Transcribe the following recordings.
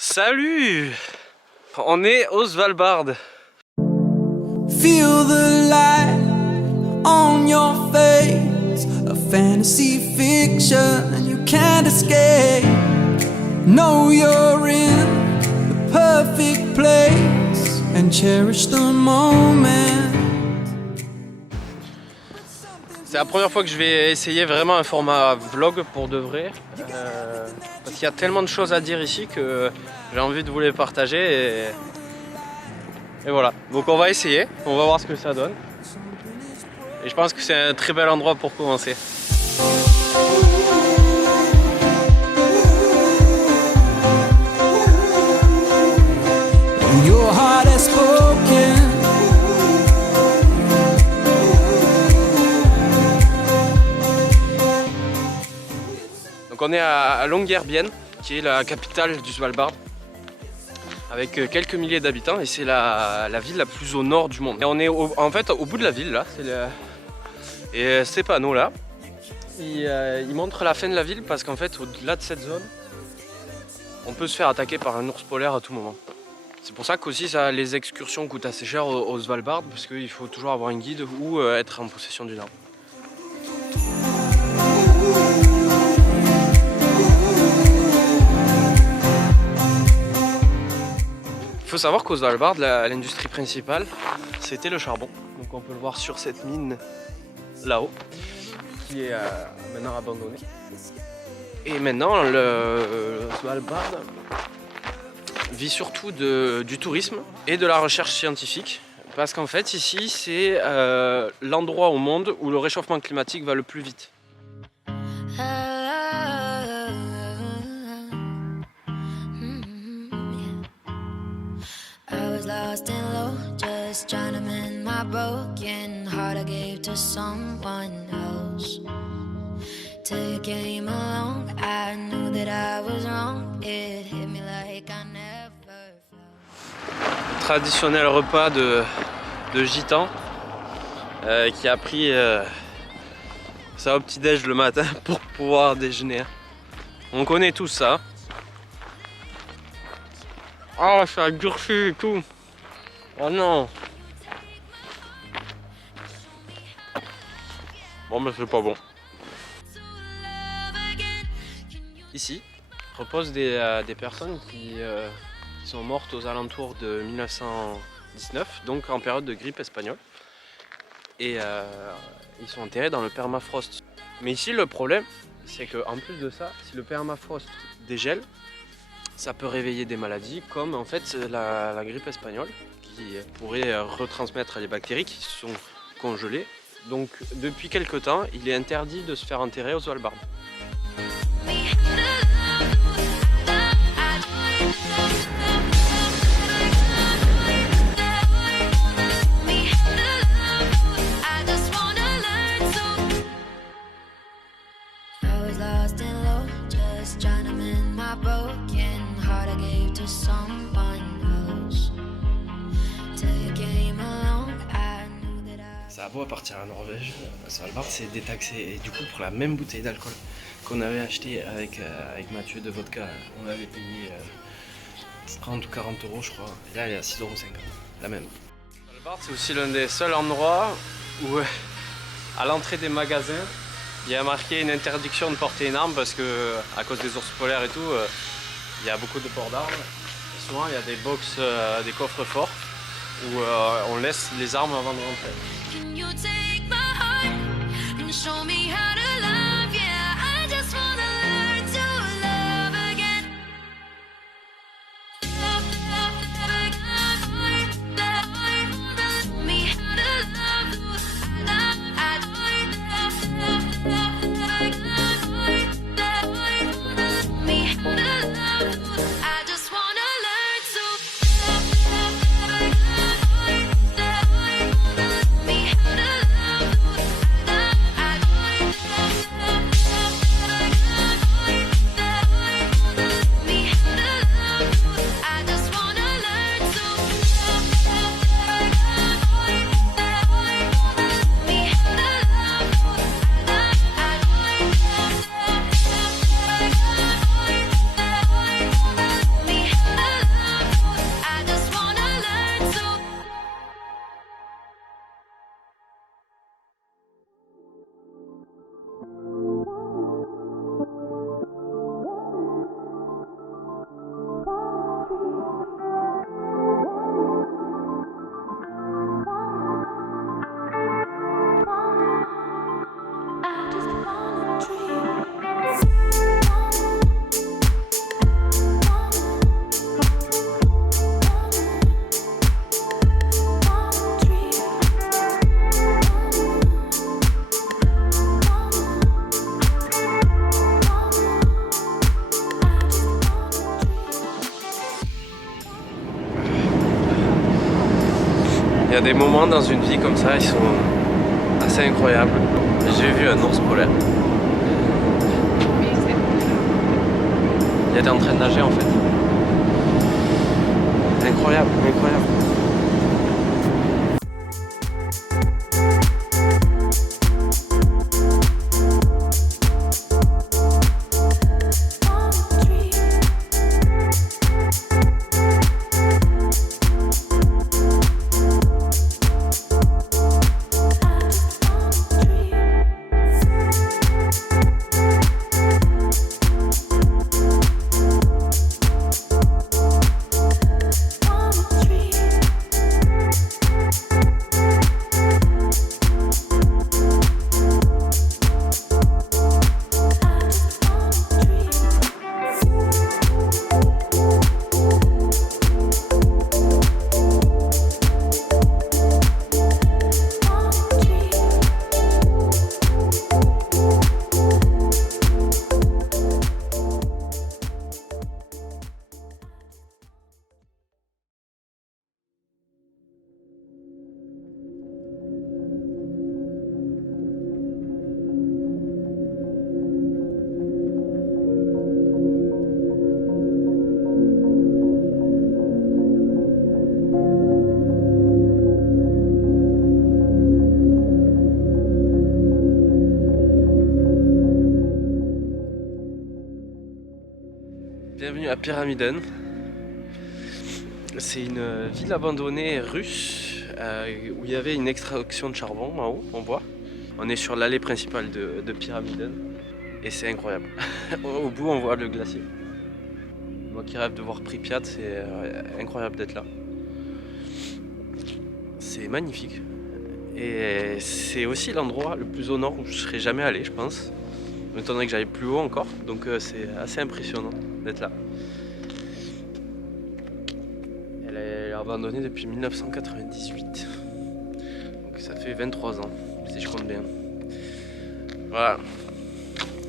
Salut! On est au Svalbard. Feel the light on your face, a fantasy fiction and you can't escape. Know you're in the perfect place and cherish the moment. C'est la première fois que je vais essayer vraiment un format vlog pour de vrai. Parce qu'il y a tellement de choses à dire ici que j'ai envie de vous les partager. Et voilà. Donc on va essayer, on va voir ce que ça donne. Et je pense que c'est un très bel endroit pour commencer. Your heart has spoken. Donc on est à Longyearbyen, qui est la capitale du Svalbard, avec quelques milliers d'habitants, et c'est la ville la plus au nord du monde. Et on est en fait au bout de la ville là, et ces panneaux là, ils montrent la fin de la ville parce qu'en fait au-delà de cette zone, on peut se faire attaquer par un ours polaire à tout moment. C'est pour ça qu'aussi les excursions coûtent assez cher au Svalbard, parce qu'il faut toujours avoir un guide ou être en possession d'une arme. Il faut savoir qu'au Svalbard, l'industrie principale, c'était le charbon. Donc on peut le voir sur cette mine là-haut, qui est maintenant abandonnée. Et maintenant, le Svalbard vit surtout du tourisme et de la recherche scientifique. Parce qu'en fait, ici, c'est l'endroit au monde où le réchauffement climatique va le plus vite. Lost and low, just trying to mend my broken heart I gave to someone else. Till you came along, I knew that I was wrong. It hit me like I never felt. Traditionnel repas de gitan qui a pris ça au petit-déj le matin pour pouvoir déjeuner. On connaît tout ça. Oh, ça a durci et tout. Oh non. Bon, mais c'est pas bon. Ici reposent des personnes qui sont mortes aux alentours de 1919, donc en période de grippe espagnole. Et ils sont enterrés dans le permafrost. Mais ici, le problème, c'est qu'en plus de ça, si le permafrost dégèle, ça peut réveiller des maladies comme en fait la grippe espagnole qui pourrait retransmettre les bactéries qui sont congelées. Donc depuis quelque temps, il est interdit de se faire enterrer au Svalbard. Ça a beau partir à Norvège, à Svalbard c'est détaxé, et du coup pour la même bouteille d'alcool qu'on avait acheté avec Mathieu de vodka, on avait payé 30 ou 40 euros je crois, et là elle est à 6,50 €, la même. Svalbard c'est aussi l'un des seuls endroits où à l'entrée des magasins il y a marqué une interdiction de porter une arme parce que à cause des ours polaires et tout, il y a beaucoup de ports d'armes. Souvent il y a des box, des coffres forts où on laisse les armes avant de rentrer. Can you take my heart and show me how to love? Yeah, I just wanna learn to love again. Love again. Show me how to love. I just wanna learn to love. Il y a des moments dans une vie comme ça, ils sont assez incroyables. J'ai vu un ours polaire. Il était en train de nager en fait. Incroyable, incroyable. Bienvenue à Pyramiden. C'est une ville abandonnée russe où il y avait une extraction de charbon en haut, en bois. On est sur l'allée principale de Pyramiden et c'est incroyable. Au bout on voit le glacier. Moi qui rêve de voir Pripyat, c'est incroyable d'être là. C'est magnifique. Et c'est aussi l'endroit le plus au nord où je ne serais jamais allé, je pense. Il m'étonnerait que j'aille plus haut encore, donc c'est assez impressionnant d'être là. Elle est abandonnée depuis 1998, donc ça fait 23 ans, si je compte bien. Voilà,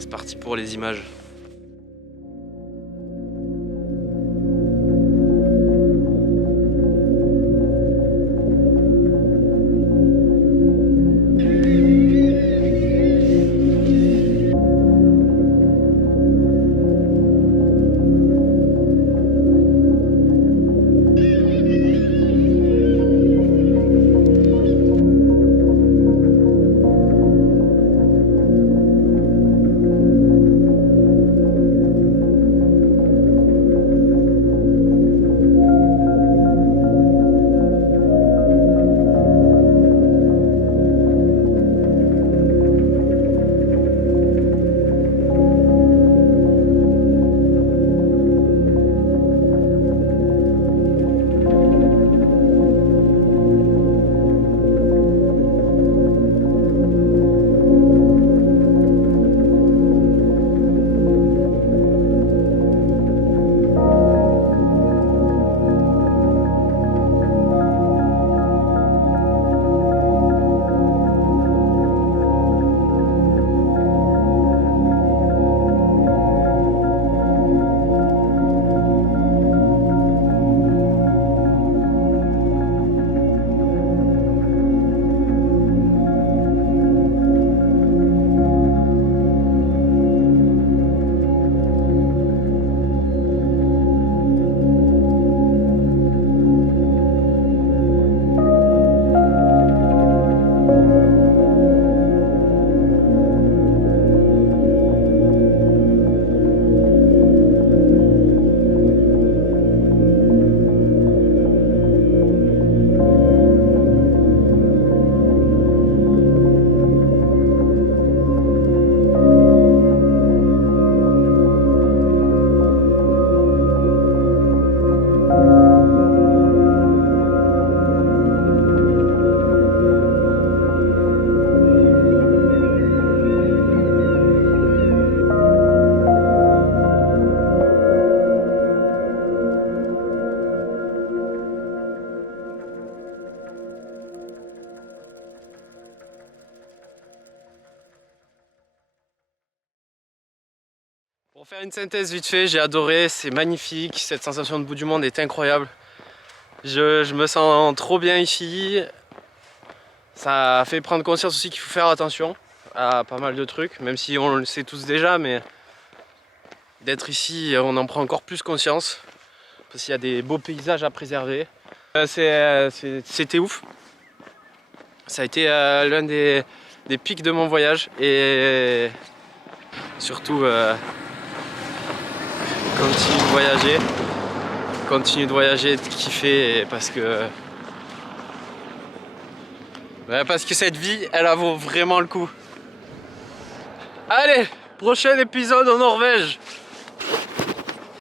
c'est parti pour les images. Pour faire une synthèse vite fait, j'ai adoré, c'est magnifique, cette sensation de bout du monde est incroyable. Je me sens trop bien ici. Ça fait prendre conscience aussi qu'il faut faire attention à pas mal de trucs, même si on le sait tous déjà, mais d'être ici, on en prend encore plus conscience. Parce qu'il y a des beaux paysages à préserver. C'était ouf. Ça a été l'un des pics de mon voyage. Et surtout, continue de voyager, de kiffer, parce que cette vie, elle en vaut vraiment le coup. Allez, prochain épisode en Norvège.